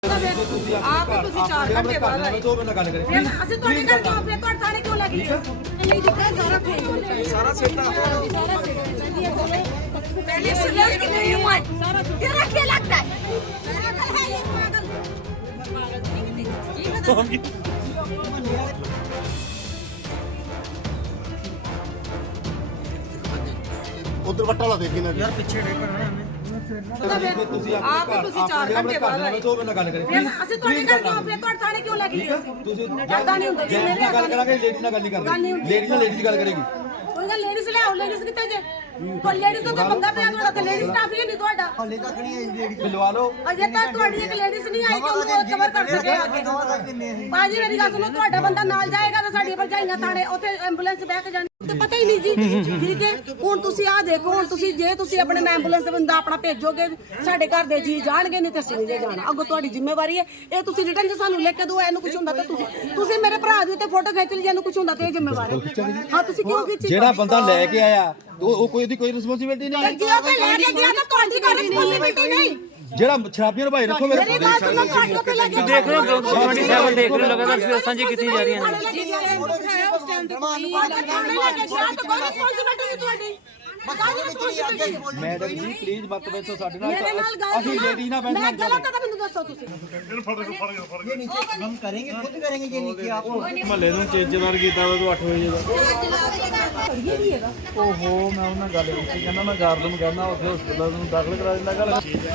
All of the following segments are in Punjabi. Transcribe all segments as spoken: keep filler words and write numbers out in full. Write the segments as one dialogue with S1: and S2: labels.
S1: आप ਤੁਸੀਂ ਚਾਰ ਘੰਟੇ ਬਾਅਦ ਆਏ ਦੋ ਮਿੰਟ ਗੱਲ ਕਰੇ ਫਿਰ ਅਸੀਂ ਤੁਹਾਡੇ ਘਰ ਕਿਉਂ ਫਿਰ ਤੁਹਾਡੇ ਥਾਣੇ ਕਿਉਂ ਲੱਗੀ ਨਹੀਂ ਦਿੱਤਾ ਸਾਰਾ ਫੇਕ ਸਾਰਾ ਸੇਟਾ ਸਾਰਾ ਸੇਟਾ पहले से लेके नहीं हुआ सारा तेरा क्या लगता है पागल है ये पागल पागल ये
S2: उधर वट्टा ला देखी ना
S3: यार पीछे देख रहा है
S1: ਤੁਸੀਂ ਆਪ ਤੁਸੀਂ ਚਾਰ ਘੰਟੇ ਬਾਅਦ ਆਏ ਦੋ ਮਿੰਟ ਗੱਲ ਕਰੇ ਫਿਰ ਅਸੀਂ ਤੁਹਾਡੇ ਘਰ ਕਿਉਂ ਫਿਰ ਤੁਹਾਡੇ ਥਾਣੇ ਕਿਉਂ ਲੱਗੀ ਤੁਸੀਂ ਡਰਦਾ ਨਹੀਂ ਹੁੰਦੇ ਜੀ ਮੇਰੇ
S2: ਗੱਲ ਕਰਾਂਗੇ ਲੇਡੀ ਨਾਲ ਗੱਲ ਨਹੀਂ ਕਰਦੇ ਲੇਡੀ ਨਾਲ ਲੇਡੀ ਦੀ ਗੱਲ ਕਰੇਗੀ
S1: ਕੋਈ ਗੱਲ ਲੇਡੀਜ਼ ਲੈ ਆਓ ਲੇਡੀਜ਼ ਕਿੱਥੇ ਜੇ ਕੋਈ ਲੇਡੀਜ਼ ਤੋਂ ਬੰਦਾ ਪਿਆ ਤੁਹਾਡਾ ਤੇ ਲੇਡੀਜ਼ ਸਟਾਫ ਹੀ ਨਹੀਂ ਤੁਹਾਡਾ
S2: ਹਲੇ ਤੱਕ ਨਹੀਂ ਆਈ ਲੇਡੀ ਮਿਲਵਾ ਲਓ
S1: ਅਜੇ ਤੱਕ ਤੁਹਾਡੀ ਇੱਕ ਲੇਡੀਜ਼ ਨਹੀਂ ਆਈ ਕਿ ਉਹਨੂੰ ਕਵਰ ਕਰ ਸਕੇ ਅੱਗੇ ਬਾਜੀ ਮੇਰੀ ਗੱਲ ਸੁਣੋ ਤੁਹਾਡਾ ਬੰਦਾ ਨਾਲ ਜਾਏਗਾ ਤਾਂ ਸਾਡੀ ਭਰਜਾਈਆਂ ਥਾਣੇ ਉੱਥੇ ਐਂਬੂਲੈਂਸ ਬਹਿ ਕੇ ਜਾਣੀ ਤੇ ਪਤਾ ਹੀ ਨਹੀਂ ਜੀ ਠੀਕ ਹੈ ਹੁਣ ਤੁਸੀਂ ਆਹ ਦੇਖੋ ਹੁਣ ਤੁਸੀਂ ਜੇ ਤੁਸੀਂ ਆਪਣੇ ਐਂਬੂਲੈਂਸ ਦੇ ਬੰਦਾ ਆਪਣਾ ਭੇਜੋਗੇ ਸਾਡੇ ਘਰ ਦੇ ਜੀ ਜਾਣਗੇ ਨਹੀਂ ਤੇ ਅਸੀਂ ਨਹੀਂ ਜਾਣਾ ਅੱਗੋਂ ਤੁਹਾਡੀ ਜ਼ਿੰਮੇਵਾਰੀ ਹੈ ਇਹ ਤੁਸੀਂ ਰਿਟਰਨ 'ਚ ਸਾਨੂੰ ਲਿਖ ਕੇ ਦਿਓ ਇਹਨੂੰ ਕੁਝ ਹੁੰਦਾ ਤਾਂ ਤੁਸੀਂ ਤੁਸੀਂ ਮੇਰੇ ਭਰਾ ਦੀ ਉੱਤੇ ਫੋਟੋ ਖਿੱਚ ਲਈ ਇਹਨੂੰ ਕੁਝ ਹੁੰਦਾ ਤੇ ਇਹ ਜ਼ਿੰਮੇਵਾਰ ਹੈ ਹਾਂ ਤੁਸੀਂ ਕਿਉਂ ਖਿੱਚੀ
S2: ਜਿਹੜਾ ਬੰਦਾ ਲੈ ਕੇ ਆਇਆ ਉਹ ਕੋਈ ਉਹਦੀ ਕੋਈ ਰਿਸਪੌਂਸਿਬਿਲਟੀ ਨਹੀਂ
S1: ਜੇ ਉਹ ਤੇ ਲੈ ਕੇ ਗਿਆ ਤਾਂ ਤੁਹਾਡੀ ਕੋਈ ਰਿਸਪੌਂਸਿਬਿਲਟੀ ਨਹੀਂ
S2: ਜਿਹੜਾ ਸ਼ਰਾਬੀਆਂ ਨੂੰ ਭਾਈ ਰੱਖੋ ਮੇਰੇ
S1: ਮੇਰੀ ਗੱਲ ਸੁਣੋ ਤੁਹਾਡੇ ਉੱਤੇ ਲੈ ਕੇ
S3: देख रहे हो सत्ताईस देख रहे हो लगातार व्यवस्था जी कितनी जा रही है
S2: ਮੈਡਮ ਜੀ ਪਲੀਜ਼ ਮਤ ਬੈਠੋ ਸਾਡੇ
S1: ਮੇਰੇ ਨਾਲ ਗੱਲ
S2: ਅਸੀਂ ਲੇਡੀ ਨਾਲ ਬੈਠਣਾ
S1: ਮੈਂ ਗਲਤ ਹੈ ਤਾਂ ਮੈਨੂੰ ਦੱਸੋ ਤੁਸੀਂ
S4: हम करेंगे खुद करेंगे ये नहीं कि आप
S2: ਮਹੱਲੇ ਨੂੰ ਚੇਜਦਾਰ ਕੀਤਾ ਵਾ ਤੂੰ ਅੱਠ ਵਜੇ ਦਾ ਓਹੋ ਮੈਂ ਉਹਨਾਂ ਗੱਲ ਕੀਤੀ ਕਹਿੰਦਾ ਮੈਂ ਗਾਰਡ ਨੂੰ ਕਹਿੰਦਾ ਉੱਥੇ ਹਸਪਤਾਲ ਨੂੰ ਦਾਖਲ ਕਰਾ ਦਿੰਦਾ ਗੱਲ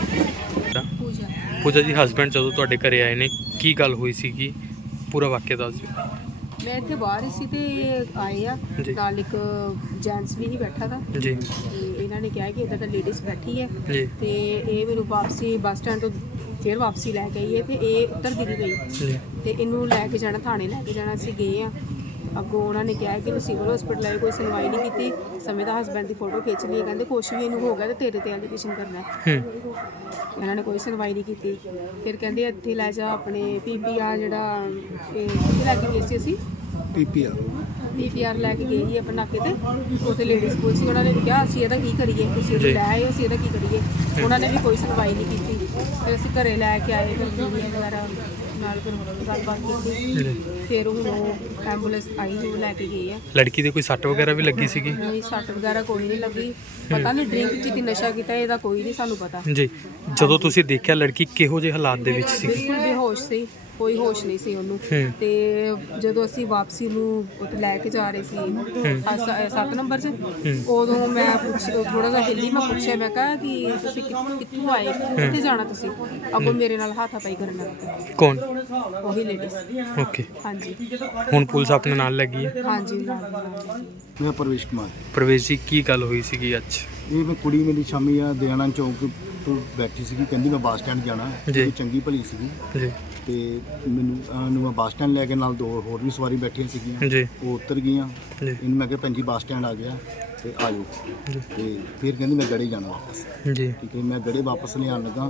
S1: ਪੂਜਾ
S3: ਪੂਜਾ ਜੀ ਹਸਬੈਂਡ ਜਦੋਂ ਤੁਹਾਡੇ ਘਰੇ ਆਏ ਨੇ ਕੀ ਗੱਲ ਹੋਈ ਸੀਗੀ ਪੂਰਾ ਵਾਕਿਆ ਦੱਸ ਦਿਓ
S5: ਮੈਂ ਇੱਥੇ ਬਾਹਰ ਹੀ ਸੀ ਤੇ ਆਏ ਆ
S3: ਜੀ।
S5: ਨਾਲ ਇੱਕ ਜੈਂਟਸ ਵੀ ਨਹੀਂ ਬੈਠਾ था
S3: ਜੀ
S5: ਤੇ ਇਹਨਾਂ ਨੇ ਕਿਹਾ ਕਿ ਇੱਦਾਂ ਤਾਂ ਲੇਡੀਜ਼ ਬੈਠੀ ਹੈ
S3: ਜੀ
S5: ਤੇ ਇਹ ਮੈਨੂੰ ਵਾਪਸੀ ਬੱਸ ਸਟੈਂਡ ਤੋਂ ਫਿਰ ਵਾਪਸੀ ਲੈ ਕੇ ਆਈ ਹੈ ਤੇ ਇਹ ਉੱਤਰ ਦੀ ਗਈ
S3: ਜੀ
S5: ਤੇ ਇਹਨੂੰ ਲੈ ਕੇ ਜਾਣਾ ਥਾਣੇ ਲੈ ਕੇ ਜਾਣਾ ਅਸੀਂ ਗਏ ਆ ਅੱਗੋਂ ਉਹਨਾਂ ਨੇ ਕਿਹਾ ਕਿ ਤੁਸੀਂ ਸਿਵਲ ਹਸਪੀਟਲ ਆਏ ਕੋਈ ਸੁਣਵਾਈ ਨਹੀਂ ਕੀਤੀ ਸਮੇਂ ਦਾ ਹਸਬੈਂਡ ਦੀ ਫੋਟੋ ਖਿੱਚ ਲਈ ਕਹਿੰਦੇ ਕੁਛ ਵੀ ਇਹਨੂੰ ਹੋ ਗਿਆ ਤੇ ਤੇਰੇ ਤੇ ਐਲੀਗੇਸ਼ਨ ਕਰਨਾ ਹੈ।
S3: ਹੂੰ
S5: ਇਹਨਾਂ ਨੇ ਕੋਈ ਸੁਣਵਾਈ ਨਹੀਂ ਕੀਤੀ ਫਿਰ ਕਹਿੰਦੇ ਇੱਥੇ ਲੈ ਜਾ ਆਪਣੇ ਪੀਪੀਆਰ ਜਿਹੜਾ ਇਹ ਕਿੱਥੇ ਲੈ ਕੇ ਗਏ ਸੀ ਅਸੀਂ
S2: ਪੀਪੀਆਰ
S5: ਪੀਪੀਆਰ ਲੈ ਕੇ ਗਏ ਸੀ ਆਪਣੇ ਨਾਕੇ ਤੇ ਉੱਥੇ ਲੇਡੀਜ਼ ਕੋਲ ਸੀ ਉਹਨਾਂ ਨੇ ਕਿਹਾ ਅਸੀਂ ਇਹਦਾ ਕੀ ਕਰੀਏ ਤੁਸੀਂ ਇਹਨੂੰ ਲੈ ਆਏ ਅਸੀਂ ਇਹਦਾ ਕੀ ਕਰੀਏ ਉਹਨਾਂ ਨੇ ਵੀ ਕੋਈ ਸੁਣਵਾਈ ਨਹੀਂ ਕੀਤੀ ਫਿਰ ਅਸੀਂ ਘਰੇ ਲੈ ਕੇ ਆਏ ਫਿਰ ਵੀਡੀਓ ਵਗੈਰਾ ਨਾਲ ਫਿਰ ਗੱਲਬਾਤ ਕੀਤੀ ਫਿਰ ਹੁਣ ਉਹ ਐਂਬੂਲੈਂਸ ਆਈ ਜੋ ਲੈ ਕੇ ਗਏ ਆ
S3: ਲੜਕੀ ਦੇ ਕੋਈ ਸੱਟ ਵਗੈਰਾ ਵੀ ਲੱਗੀ ਸੀਗੀ
S5: ਨਹੀਂ ਸੱਟ ਵਗੈਰਾ ਕੋਈ ਨਹੀਂ ਲੱਗੀ ਪਤਾ ਨਹੀਂ ਡਰਿੰਕ ਕੀਤੀ ਨਸ਼ਾ ਕੀਤਾ ਇਹਦਾ ਕੋਈ ਨਹੀਂ ਸਾਨੂੰ ਪਤਾ
S3: ਜੀ ਜਦੋਂ ਤੁਸੀਂ ਦੇਖਿਆ ਲੜਕੀ ਕਿਹੋ ਜਿਹੇ ਹਾਲਾਤ ਦੇ ਵਿੱਚ ਸੀ
S5: ਬਿਲਕੁਲ ਬੇਹੋਸ਼ ਸੀ ਕੋਈ ਹੋਸ਼ ਨਹੀਂ ਸੀ ਉਹਨੂੰ
S3: ਹੂੰ।
S5: ਤੇ ਜਦੋਂ ਅਸੀਂ ਵਾਪਸੀ ਨੂੰ ਉੱਥੇ ਲੈ ਕੇ ਜਾ ਰਹੇ ਸੀ ਆਹ ਸ- ਸੱਤ ਨੰਬਰ 'ਚ ਉਦੋਂ ਮੈਂ ਪੁੱਛ ਥੋੜਾ ਜਿਹਾ ਹਿੱਲੀ ਮੈਂ ਪੁੱਛਿਆ ਮੈਂ ਕਿਹਾ ਕਿ ਤੁਸੀਂ ਕਿ- ਕਿੱਥੋਂ ਆਏ ਕਿੱਥੇ ਜਾਣਾ ਤੁਸੀਂ ਅੱਗੋਂ ਮੇਰੇ ਨਾਲ ਹਾਥਾਪਾਈ ਕਰਨ ਲੱਗ ਪਏ
S3: ਕੌਣ
S5: ਉਹੀ ਲੇਡੀਜ਼
S3: ਓਕੇ
S5: ਹਾਂਜੀ
S3: ਹੁਣ ਪੁਲਿਸ ਆਪਣੇ ਨਾਲ ਲੱਗੀ ਹੈ
S5: ਹਾਂਜੀ ਨਾਲ ਨਾਲ।
S2: ਮੈਂ ਪ੍ਰਵੇਸ਼ ਕੁਮਾਰ
S3: ਪ੍ਰਵੇਸ਼ ਜੀ ਕੀ ਗੱਲ ਹੋਈ ਸੀਗੀ ਅੱਜ
S2: ਇਹ ਮੈਂ ਕੁੜੀ ਮੇਰੀ ਸ਼ਾਮੀ ਆ ਦਿਆਣਾ ਚੌਂਕ ਤੋਂ ਬੈਠੀ ਸੀਗੀ ਕਹਿੰਦੀ ਮੈਂ ਬੱਸ ਸਟੈਂਡ ਜਾਣਾ
S3: ਜੀ।
S2: ਇਹ ਚੰਗੀ ਭਲੀ ਸੀਗੀ
S3: ਜੀ
S2: ਤੇ ਮੈਨੂੰ ਉਹਨੂੰ ਮੈਂ ਬੱਸ ਸਟੈਂਡ ਲੈ ਕੇ ਨਾਲ ਦੋ ਹੋਰ ਵੀ ਸਵਾਰੀ ਬੈਠੀਆਂ ਸੀਗੀਆਂ
S3: ਜੀ
S2: ਉਹ ਉਤਰ ਗਈਆਂ
S3: ਜੀ
S2: ਇਹਨੂੰ ਮੈਂ ਕਿਹਾ ਭੈਣ ਜੀ ਬੱਸ ਸਟੈਂਡ ਆ ਗਿਆ ਤੇ ਆ ਜਾਓ
S3: ਜੀ
S2: ਤੇ ਫਿਰ ਕਹਿੰਦੀ ਮੈਂ ਗੜੇ ਜਾਣਾ ਵਾਪਸ
S3: ਜੀ
S2: ਠੀਕ ਹੈ ਮੈਂ ਗੜੇ ਵਾਪਸ ਲਿਆਉਣ ਲੱਗਾ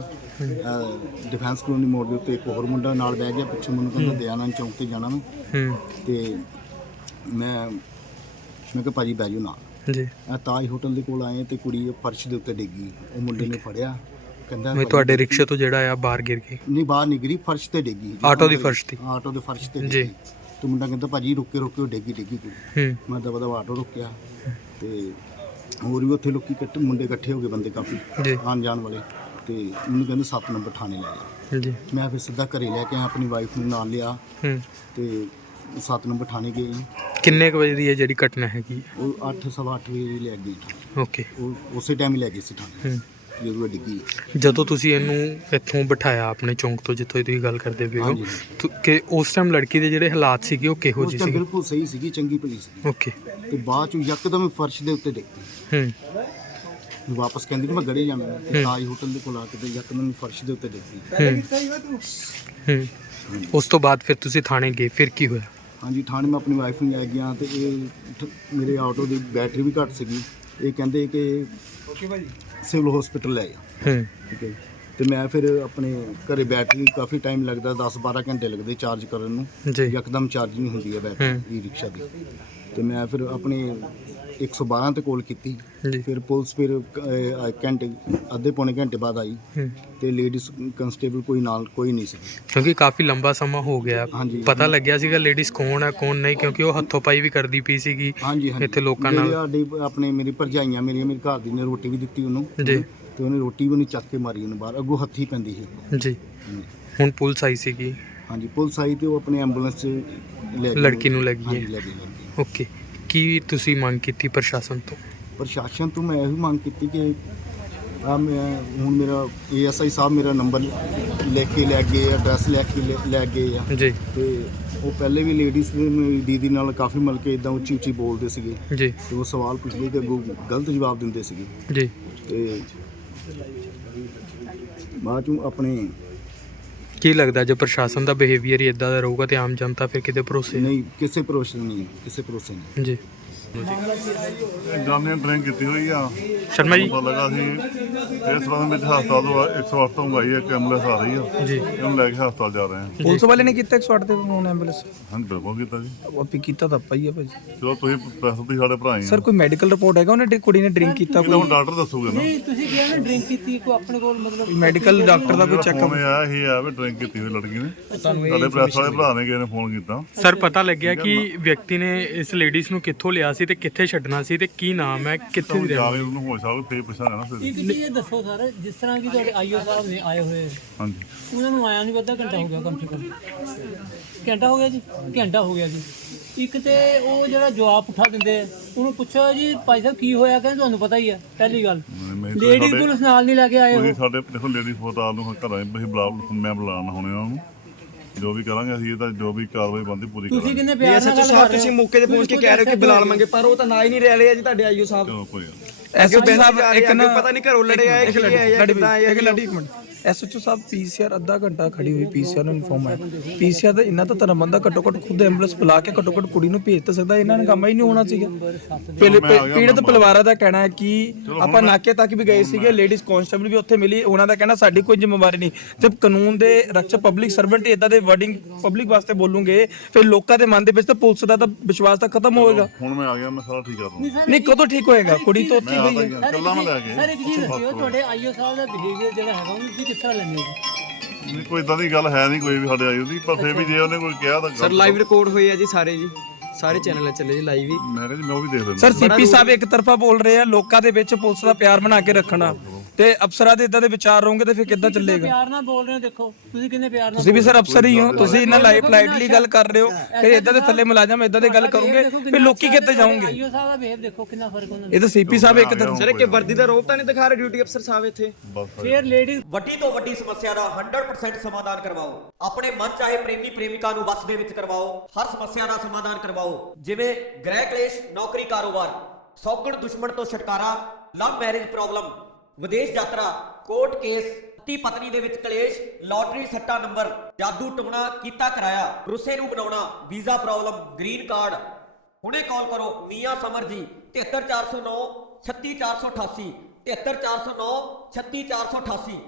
S2: ਡਿਫੈਂਸ ਕਲੋਨੀ ਮੋੜ ਦੇ ਉੱਤੇ ਇੱਕ ਹੋਰ ਮੁੰਡਾ ਨਾਲ ਬਹਿ ਗਿਆ ਪਿੱਛੇ ਮੈਨੂੰ ਕਹਿੰਦਾ ਦਿਆਨੰਦ ਚੌਂਕ ਤੇ ਜਾਣਾ ਮੈਂ
S3: ਹੂੰ
S2: ਤੇ ਮੈਂ ਮੈਂ ਕਿਹਾ ਭਾਜੀ ਬਹਿ ਜਾਓ ਨਾਲ
S3: ਜੀ
S2: ਆ ਤਾਜ ਹੋਟਲ ਦੇ ਕੋਲ ਆਏ ਤੇ ਕੁੜੀ ਫਰਸ਼ ਦੇ ਉੱਤੇ ਡਿੱਗੀ ਉਹ ਮੁੰਡੇ ਨੇ ਫੜਿਆ ਕਹਿੰਦਾ
S3: ਮੈਂ ਤੁਹਾਡੇ ਰਿਕਸ਼ੇ ਤੋਂ ਜਿਹੜਾ ਆ ਬਾਹਰ ਗਿਰ ਗਈ
S2: ਨਹੀਂ ਬਾਹਰ ਨਹੀਂ ਗਿਰੀ ਫਰਸ਼ ਤੇ ਡਿੱਗੀ
S3: ਆਟੋ ਦੀ ਫਰਸ਼ ਤੇ?
S2: ਆਟੋ ਦੇ ਫਰਸ਼ ਤੇ
S3: ਜੀ।
S2: ਡਿੱਗੀ ਤੇ ਮੁੰਡਾ ਕਹਿੰਦਾ ਭਾਜੀ ਰੁਕੇ ਰੁਕੇ ਉਹ ਡਿੱਗੀ ਡਿੱਗੀ ਕੁੜੀ
S3: ਹੂੰ
S2: ਮੈਂ ਦਬਾ ਦਬਾ ਆਟੋ ਰੁਕਿਆ ਤੇ ਹੋਰ ਵੀ ਉੱਥੇ ਲੋਕੀ ਇਕੱਠੇ ਮੁੰਡੇ ਇਕੱਠੇ ਹੋ ਗਏ ਬੰਦੇ ਕਾਫੀ
S3: ਜੀ
S2: ਆਉਣ ਜਾਣ ਵਾਲੇ ਤੇ ਮੈਨੂੰ ਕਹਿੰਦੇ ਸੱਤ ਨੰਬਰ ਥਾਣੇ ਲੈ ਜਾ
S3: ਜੀ
S2: ਮੈਂ ਫਿਰ ਸਿੱਧਾ ਘਰੇ ਲੈ ਕੇ ਆਇਆ ਆਪਣੀ ਵਾਈਫ ਨੂੰ ਨਾਲ ਲਿਆ
S3: ਹੂੰ
S2: ਤੇ ਸੱਤ ਨੰਬਰ ਥਾਣੇ ਗਏ
S3: ਕਿੰਨੇ ਕੁ ਵਜੇ ਦੀ ਇਹ ਜਿਹੜੀ ਘਟਨਾ ਹੈਗੀ
S2: ਉਹ ਅੱਠ ਸਵਾ ਅੱਠ ਵਜੇ ਲੈ ਗਏ ਥਾਣੇ।
S3: ਓਕੇ
S2: ਉਹ ਉਸੇ ਟਾਈਮ ਹੀ ਲੈ ਗਏ ਸੀ ਥਾਣੇ
S3: ਹੂੰ
S2: ਜਦੋਂ ਉਹ ਡਿੱਗੀ
S3: ਜਦੋਂ ਤੁਸੀਂ ਇਹਨੂੰ ਇੱਥੋਂ ਬਿਠਾਇਆ ਆਪਣੇ ਚੌਂਕ ਤੋਂ ਜਿੱਥੋਂ ਤੁਸੀਂ ਗੱਲ ਕਰਦੇ ਪਏ ਹੋ
S2: ਹਾਂਜੀ।
S3: ਤੁ- ਕਿ ਉਸ ਟਾਈਮ ਲੜਕੀ ਦੇ ਜਿਹੜੇ ਹਾਲਾਤ ਸੀਗੇ ਉਹ ਕਿਹੋ
S2: ਉਸ
S3: ਜਿਹੇ
S2: ਤਾਂ
S3: ਸੀਗੇ
S2: ਬਿਲਕੁਲ ਸਹੀ ਸੀਗੀ ਚੰਗੀ ਭਲੀ ਸੀ
S3: ਓਕੇ
S2: ਤੇ ਬਾਅਦ ਚ ਯਕਦਮ ਫਰਸ਼ ਦੇ ਉੱਤੇ ਡਿੱਗੀ
S3: ਹੂੰ
S2: ਵਾਪਸ ਕਹਿੰਦੀ ਕਿ ਮੈਂ ਗੜੇ ਜਾਣਾ ਹੈ। ਤੇ ਤਾਜ ਹੋਟਲ ਦੇ ਕੋਲ ਆ ਕੇ ਤੇ ਯਕਦਮ ਫਰਸ਼ ਦੇ ਉੱਤੇ ਡਿੱਗੀ
S3: ਹੂੰ ਹੂੰ ਉਸ ਤੋਂ ਬਾਅਦ ਫਿਰ ਤੁਸੀਂ ਥਾਣੇ ਗਏ ਫਿਰ ਕੀ ਹੋਇਆ
S2: ਹਾਂਜੀ ਥਾਣੇ ਮੈਂ ਆਪਣੀ ਵਾਈਫ ਨੂੰ ਲੈ ਗਿਆ ਤੇ ਇਹ ਠ- ਮੇਰੇ ਆਟੋ ਦੀ ਬੈਟਰੀ ਵੀ ਘੱਟ ਸੀਗੀ ਇਹ ਕਹਿੰਦੇ ਕਿ ਸਿਵਲ ਹਸਪੀਟਲ ਲੈ ਜਾ
S3: ਹੂੰ
S2: ਠੀਕ ਹੈ ਜੀ। ਤੇ ਮੈਂ ਫਿਰ ਆਪਣੇ ਘਰੇ ਬੈਟਰੀ ਕਾਫੀ ਟਾਈਮ ਲੱਗਦਾ ਦਸ ਬਾਰਾਂ ਘੰਟੇ ਲੱਗਦੇ ਚਾਰਜ ਕਰਨ ਨੂੰ
S3: ਜੀ
S2: ਯਕਦਮ ਚਾਰਜ ਨਹੀਂ ਹੁੰਦੀ ਹੈ ਬੈਟਰੀ
S3: ਹੂੰ।
S2: ਈ ਰਿਕਸ਼ਾ ਦੀ ਤੇ ਮੈਂ ਫਿਰ ਆਪਣੇ ਇੱਕ ਸੌ ਬਾਰਾਂ ਤੇ ਕਾਲ ਕੀਤੀ।
S3: ਜੀ।
S2: ਫਿਰ ਪੁਲਿਸ ਫਿਰ ਅਹ, ਘੰਟੇ ਅੱਧੇ ਪੌਣੇ ਘੰਟੇ ਬਾਅਦ ਆਈ
S3: ਹੂੰ।
S2: ਤੇ ਲੇਡੀਜ਼ ਕਨਸਟੇਬਲ ਕੋਈ ਨਾਲ ਕੋਈ ਨਹੀਂ ਸੀ।
S3: ਕਿਉਂਕਿ ਕਾਫੀ ਲੰਬਾ ਸਮਾਂ ਹੋ ਗਿਆ,
S2: ਹਾਂਜੀ।
S3: ਪਤਾ ਲੱਗਿਆ ਸੀਗਾ ਲੇਡੀਜ਼ ਕੌਣ ਹੈ ਕੌਣ ਨਹੀਂ, ਕਿਉਂਕਿ ਉਹ ਹੱਥੋਂ ਪਾਈ ਵੀ ਕਰਦੀ ਪਈ ਸੀਗੀ
S2: ਹਾਂਜੀ ਹਾਂਜੀ
S3: ਇੱਥੇ ਲੋਕਾਂ ਨਾਲ।
S2: ਮੇਰੀ ਸਾਡੀ ਆਪਣੇ ਮੇਰੀ ਭਰਜਾਈਆਂ ਮੇਰੀਆਂ ਮੇਰੇ ਘਰ ਦੀ ਨੇ ਰੋਟੀ ਵੀ ਦਿੱਤੀ ਉਹਨੂੰ
S3: ਜੀ।
S2: ਤੇ ਉਹਨੇ ਰੋਟੀ ਵੀ ਨਹੀਂ ਚੱਕ ਕੇ ਮਾਰੀ ਉਹਨੂੰ ਬਾਹਰ, ਅੱਗੋਂ ਹੱਥੀ ਪੈਂਦੀ ਸੀ।
S3: ਜੀ। ਹੁਣ ਪੁਲਿਸ ਆਈ ਸੀਗੀ,
S2: ਹਾਂਜੀ ਪੁਲਿਸ ਆਈ ਤੇ ਉਹ ਆਪਣੇ ਐਂਬੂਲੈਂਸ 'ਚ ਲੈ ਗਈ
S3: ਲੜਕੀ ਨੂੰ ਲੈ ਗਈ
S2: ਹਾਂਜੀ,
S3: ਹੈ।
S2: ਲੈ ਗਈ ਲੜਕੀ।
S3: ਓਕੇ, ਕੀ ਤੁਸੀਂ ਮੰਗ ਕੀਤੀ ਪ੍ਰਸ਼ਾਸਨ ਤੋਂ?
S2: ਪ੍ਰਸ਼ਾਸਨ ਤੋਂ ਮੈਂ ਇਹੀ ਮੰਗ ਕੀਤੀ ਕਿ ਆ ਮੈਂ ਹੁਣ ਮੇਰਾ ਏਐਸਆਈ ਸਾਹਿਬ ਮੇਰਾ ਨੰਬਰ ਲੈ ਕੇ ਲੈ ਗਏ, ਐਡਰੈਸ ਲੈ ਕੇ ਲੈ- ਲੈ ਗਏ ਆ।
S3: ਜੀ।
S2: ਤੇ ਉਹ ਪਹਿਲੇ ਵੀ ਲੇਡੀਜ਼ ਮੇਰੀ ਦੀਦੀ ਨਾਲ ਕਾਫੀ ਮਿਲ ਕੇ ਇਦਾਂ ਉੱਚੀ ਉੱਚੀ ਬੋਲਦੇ ਸੀਗੇ
S3: ਜੀ।
S2: ਤੇ ਉਹ ਸਵਾਲ ਪੁੱਛਦੇ ਤੇ ਅੱਗੋਂ ਗਲਤ ਜਵਾਬ ਦਿੰਦੇ ਸੀਗੇ
S3: ਜੀ।
S2: ਤੇ ਬਾਅਦ ਚੋਂ ਆਪਣੇ
S3: ਕੀ ਲੱਗਦਾ ਜੇ ਪ੍ਰਸ਼ਾਸਨ ਦਾ ਬਿਹੇਵੀਅਰ ਹੀ ਇਦਾਂ ਦਾ ਰਹੂਗਾ ਤੇ ਆਮ ਜਨਤਾ ਫਿਰ ਕਿਤੇ ਭਰੋਸੇ?
S2: ਨਹੀਂ ਕਿਸੇ ਭਰੋਸੇ ਨਹੀਂ ਕਿਸੇ ਭਰੋਸੇ ਨਹੀਂ।
S3: ਜੀ।
S6: ਜਾਮੇ ਡਰਿੰਕ ਕੀਤੀ ਹੋਈ ਆ।
S3: ਸ਼ਰਮਾ ਜੀ।
S6: ਪਤਾ ਲੱਗਾ ਸੀ ਇਸ ਸੰਬੰਧ ਵਿੱਚ ਹਸਪਤਾਲ ਤੋਂ ਇੱਕ ਸੌ ਅੱਠ ਤੋਂ ਮੰਗਾਈ ਹੈ, ਇੱਕ ਐਂਬੂਲੈਂਸ ਆ ਰਹੀ ਆ
S3: ਜੀ।
S6: ਇਹਨੂੰ ਲੈ ਕੇ ਹਸਪਤਾਲ ਜਾ ਰਹੇ ਹਾਂ।
S7: ਪੁਲਿਸ ਵਾਲੇ ਨੇ ਕੀਤਾ ਇੱਕ ਸੌ ਅੱਠ ਤੇ ਫੋਨ ਐਂਬੂਲੈਂਸ?
S6: ਹਾਂਜੀ ਬਿਲਕੁਲ ਕੀਤਾ ਜੀ।
S7: ਆਪੀ ਕੀਤਾ ਤਾਂ ਆਪਾਂ ਹੀ ਆ ਭਾਜੀ।
S6: ਚਲੋ ਤੁਸੀਂ ਪ੍ਰੈਸ ਦੀ ਸਾਡੇ ਭਰਾ ਹੀ ਆ।
S7: ਸਰ ਕੋਈ ਮੈਡੀਕਲ ਰਿਪੋਰਟ ਹੈਗਾ ਉਹਨੇ ਕੁੜੀ ਨੇ ਡਰਿੰਕ ਕੀਤਾ?
S6: ਇਹ ਤਾਂ ਹੁਣ ਡਾਕਟਰ ਦੱਸੂਗਾ ਨਾ।
S4: ਤੁਸੀਂ ਕਿਹਾ ਨਾ ਡਰਿੰਕ ਕੀਤੀ ਕੋਈ ਆਪਣੇ ਕੋਲ ਮਤਲਬ
S7: ਮੈਡੀਕਲ ਡਾਕਟਰ ਦਾ ਕੋਈ
S6: ਜਿਹੜਾ
S7: ਚੈੱਕਅਪ?
S6: ਫੋਨ ਆਇਆ ਇਹ ਆ ਵੀ ਡਰਿੰਕ ਕੀਤੀ ਹੋਈ ਲੜਕੀ ਨੇ। ਸਾਡੇ ਪ੍ਰੈਸ ਵਾਲੇ ਭਰਾ ਨੇ ਕਿਸੇ ਨੇ ਫੋਨ ਕੀਤਾ।
S3: ਸਰ ਪਤਾ ਲੱਗਿਆ ਕਿ ਵਿਅਕਤੀ ਨੇ ਇਸ ਲੇਡੀਜ਼ ਨੂੰ ਕਿੱਥੋਂ ਲਿਆ ਸੀ ਤੇ ਕਿੱਥੇ ਛੱਡਣਾ ਸੀ ਤੇ ਕੀ ਨਾਮ ਹੈ, ਕਿੱਥੇ ਦੀ
S6: ਜਾ
S3: ਰਹਿਣ
S6: ਕੇ ਉਹਨੂੰ ਹੋ ਸਕਦਾ ਫੇਰ ਪੁੱਛਾਂਗੇ ਨਾ ਫਿਰ।
S4: ਇੱਕ ਚੀਜ਼ ਇਹ ਦੱਸੋ ਸਰ, ਜਿਸ ਤਰ੍ਹਾਂ ਕਿ ਤੁਹਾਡੇ ਆਈਓ ਸਾਹਿਬ ਨੇ ਆਏ ਹੋਏ,
S6: ਹਾਂਜੀ
S4: ਉਹਨਾਂ ਨੂੰ ਆਇਆ ਨਹੀਂ ਅੱਧਾ ਘੰਟਾ ਹੋ ਗਿਆ, ਕਮ ਸੇ ਕਮ ਘੰਟਾ ਹੋ ਗਿਆ ਜੀ, ਘੰਟਾ ਹੋ ਗਿਆ ਜੀ। ਇੱਕ ਤੇ ਉਹ ਜਿਹੜਾ ਜਵਾਬ ਉਠਾ ਦਿੰਦੇ ਆ, ਉਹਨੂੰ ਪੁੱਛੋ ਜੀ ਭਾਈ ਸਾਹਿਬ ਕੀ ਹੋਇਆ, ਕਹਿੰਦੇ ਤੁਹਾਨੂੰ ਪਤਾ ਹੀ ਆ। ਪਹਿਲੀ ਗੱਲ
S6: ਮੈਂ
S4: ਲੇਡੀ ਪੁਲਿਸ ਨਾਲ ਨਹੀਂ ਲੈ ਕੇ ਆਏ
S6: ਤੁਸੀਂ
S4: ਹੋ।
S6: ਸਾਡੇ ਦੇਖੋ ਲੇਡੀ ਫੋਟੋ ਨੂੰ ਘਰਾਂ ਅਸੀਂ ਬੁਲਾ ਮੈਂ ਬੁਲਾਣਾ ਹੋਣੇ ਉਹਨਾਂ ਨੂੰ, ਜੋ ਵੀ ਕਰਾਂਗੇ ਅਸੀਂ ਇਹ ਤਾਂ ਜੋ ਵੀ ਕਾਰਵਾਈ ਬਣਦੀ ਪੂਰੀ
S4: ਤੁਸੀਂ
S6: ਕਰਾਂਗੇ।
S4: ਕਿੰਨੇ ਪਿਆਰ ਨਾਲ ਗੱਲ ਕਰ ਰਹੇ ਹੋ।
S7: ਮੌਕੇ ਤੇ ਪਹੁੰਚ ਕੇ ਕਹਿ ਰਹੇ ਹੋ ਕਿ ਬਿਲਾਲ ਮੰਗੇ, ਪਰ ਉਹ ਤਾਂ ਨਾ ਹੀ ਨਹੀਂ ਰਹਿ ਰਹੇ ਆ ਜੀ ਤੁਹਾਡੇ ਆਈਓ ਸਾਹਿਬ।
S6: ਚਲੋ ਕੋਈ ਗੱਲ ਨਹੀਂ।
S7: ਐਸਓਚਓ ਸਾਹਿਬ ਇੱਕ ਨਾ ਪਤਾ ਨਹੀਂ ਘਰੋਂ ਲੜੇ ਆਏ ਕਿ ਆਏ ਕਿਦਾਂ ਆਏ ਇੱਕ ਲੜੀ ਇੱਕ ਮਿੰਟ। ਐਸਓਚਓ ਸਾਹਿਬ ਪੀਸੀਆਰ ਅੱਧਾ ਘੰਟਾ ਖੜੀ ਹੋਈ, ਪੀਸੀਆਰ ਨੂੰ ਇਨਫੋਰਮ ਆਇਆ। ਪੀਸੀਆਰ ਦਾ ਇੰਨਾ ਤਾਂ ਧਰਮ ਬੰਦਾ ਘੱਟੋ ਘੱਟ ਖੁਦ ਐਂਬੂਲੈਂਸ ਬੁਲਾ ਕੇ ਘੱਟੋ ਘੱਟ ਕੁੜੀ ਨੂੰ ਭੇਜ ਤਾਂ ਸਕਦਾ, ਇਹਨਾਂ ਨੇ ਕੰਮ ਹੀ ਨਹੀਂ ਹੋਣਾ ਸੀਗਾ। ਪਹਿਲੇ ਪੀੜਤ ਪਰਿਵਾਰਾਂ ਦਾ ਕਹਿਣਾ ਹੈ ਕਿ ਆਪਾਂ ਨਾਕੇ ਤੱਕ ਵੀ ਗਏ ਸੀਗੇ, ਲੇਡੀਜ਼ ਕਾਂਸਟੇਬਲ ਵੀ ਉੱਥੇ ਮਿਲੀ, ਉਹਨਾਂ ਦਾ ਕਹਿਣਾ ਸਾਡੀ ਕੋਈ ਜ਼ਿੰਮੇਵਾਰੀ ਨਹੀਂ। ਤੇ ਕਾਨੂੰਨ ਦੇ ਰੱਖਿਆ ਪਬਲਿਕ ਸਰਵੈਂਟ ਇਦਾਂ ਦੇ ਵਰਡਿੰਗ ਪਬਲਿਕ ਵਾਸਤੇ ਬੋਲੂਗੇ ਫਿਰ ਲੋਕਾਂ ਦੇ ਮਨ ਦੇ ਵਿੱਚ ਤਾਂ ਪੁਲਿਸ ਦਾ ਤਾਂ ਵਿਸ਼ਵਾਸ ਤਾਂ ਖਤਮ ਹੋਏਗਾ।
S6: ਹੁਣ ਮੈਂ ਆ ਗਿਆ, ਮੈਂ ਸਾਰਾ ਠੀਕ ਕਰ ਦੂੰਗਾ।
S7: ਨਹੀਂ ਕਦੋਂ ਠੀਕ ਹੋਏਗਾ? ਕੁੜੀ ਤਾਂ ਉੱਥੇ
S6: ਮੈਂ
S7: ਗਈ ਹੈ।
S6: ਆ ਕੱਲਾ ਮੈਂ ਲੈ ਕੇ
S4: ਸਰ ਇੱਕ ਚੀਜ਼ ਦੱਸਿਓ, ਤੁਹਾਡੇ ਆਈਓ ਸਾਹਿਬ ਦਾ ਬਿਹੇਵੀਅਰ ਜਿਹੜਾ ਹੈਗਾ ਉਹਨੂੰ ਤੁਸੀਂ ਕਿਸ ਤਰ੍ਹਾਂ ਲੈਂਦੇ ਹੋ?
S6: ਨਹੀਂ ਕੋਈ ਇਦਾਂ ਦੀ ਗੱਲ ਹੈ ਨਹੀਂ ਕੋਈ ਵੀ ਸਾਡੇ ਆਈ ਉਹਦੀ, ਪਰ ਫਿਰ ਵੀ ਜੇ ਉਹਨੇ ਕੋਈ ਕਿਹਾ ਤਾਂ
S8: ਸਰ ਲਾਈਵ ਰਿਕਾਰਡ ਹੋਏ ਆ ਜੀ ਸਾਰੇ ਜੀ, ਸਾਰੇ ਚੈਨਲ ਚੱਲੇ ਜੀ ਲਾਈਵ ਹੀ।
S6: ਮੈਂ ਕਿਹਾ ਜੀ ਮੈਂ ਉਹ ਵੀ ਦੇਖ ਲੈਂਦਾ।
S7: ਸਰ ਸੀਪੀ ਸਾਹਿਬ ਇੱਕ ਤਰਫਾ ਬੋਲ ਰਹੇ ਆ ਲੋਕਾਂ ਦੇ ਵਿੱਚ ਪੁਲਿਸ ਦਾ ਪਿਆਰ ਬਣਾ ਕੇ ਰੱਖਣਾ, ਤੇ ਅਫਸਰਾਂ ਦੇ ਇਦਾਂ ਦੇ ਵਿਚਾਰ ਰਹੋਗੇ ਤੇ ਫਿਰ ਕਿੱਦਾਂ ਚੱਲੇਗਾ?
S4: ਪਿਆਰ ਨਾਲ ਬੋਲ ਰਹੇ ਹੋ, ਦੇਖੋ ਤੁਸੀਂ ਕਿੰਨੇ ਪਿਆਰ ਨਾਲ
S7: ਤੁਸੀਂ ਵੀ ਸਰ ਅਫਸਰ ਹੀ ਹੋ, ਤੁਸੀਂ ਇਹਨਾਂ ਲਾਈਵ ਲਾਈਟਲੀ ਗੱਲ ਕਰ ਰਹੇ ਹੋ, ਫਿਰ ਇਦਾਂ ਦੇ ਥੱਲੇ ਮੁਲਾਜ਼ਮ ਇਦਾਂ ਦੇ ਗੱਲ ਕਰੋਗੇ ਫਿਰ ਲੋਕੀ ਕਿੱਥੇ ਜਾਓਗੇ?
S4: ਆਈਓ ਸਾਹਿਬ ਦਾ ਬਿਹੇਵ ਦੇਖੋ ਕਿੰਨਾ ਫਰਕ ਉਹਨਾਂ
S7: ਇਹ ਤਾਂ ਸੀਪੀ ਸਾਹਿਬ ਇੱਕ ਤਰਫਾ।
S8: ਸਰ ਕਿ ਵਰਦੀ ਦਾ ਰੋਪ ਤਾਂ ਨਹੀਂ ਦਿਖਾ ਰਹੇ ਡਿਊਟੀ ਅਫਸਰ ਸਾਹਿਬ ਇੱਥੇ?
S6: ਬਸ
S4: ਫੇਰ ਲੇਡੀਜ਼
S9: ਵੱਡੀ ਤੋਂ ਵੱਡੀ ਸਮੱਸਿਆ ਦਾ ਸੌ ਪਰਸੈਂਟ ਸਮਾਧਾਨ ਕਰਵਾਓ। ਆਪਣੇ ਮਨ ਚਾਹੇ ਪ੍ਰੇਮੀ ਪ੍ਰੇਮਿਕਾ ਨੂੰ ਵਸ ਦੇ ਵਿੱਚ ਕਰਵਾਓ। ਹਰ ਸਮੱਸਿਆ ਦਾ ਸਮਾਧਾਨ ਕਰਵਾਓ, ਜਿਵੇਂ ਗ੍ਰਹਿ ਕਲੇਸ਼, ਨੌਕਰੀ, ਕਾਰੋਬਾਰ, ਸੌਗਣ ਦੁਸ਼ਮਣ ਤੋਂ ਛੁਟਕਾਰਾ, ਲਵ ਮੈਰਿਜ ਪ੍ਰੋਬਲਮ, ਵਿਦੇਸ਼ ਯਾਤਰਾ, ਕੋਰਟ ਕੇਸ, ਪਤੀ ਪਤਨੀ ਦੇ ਵਿੱਚ ਕਲੇਸ਼, ਲਾਟਰੀ ਸੱਟਾ ਨੰਬਰ, ਜਾਦੂ ਟੋਣਾ ਕੀਤਾ ਕਰਾਇਆ, ਰੁੱਸੇ ਨੂੰ ਬਣਾਉਣਾ, ਵੀਜ਼ਾ ਪ੍ਰੋਬਲਮ, ਗ੍ਰੀਨ ਕਾਰਡ। ਹੁਣੇ ਕਾਲ ਕਰੋ ਮੀਆਂ ਸਮਰ ਜੀ ਤਿਹੱਤਰ ਚਾਰ ਸੌ ਨੌ ਛੱਤੀ ਚਾਰ ਸੌ ਅਠਾਸੀ, ਤਿਹੱਤਰ ਚਾਰ ਸੌ ਨੌ ਛੱਤੀ ਚਾਰ ਸੌ ਅਠਾਸੀ।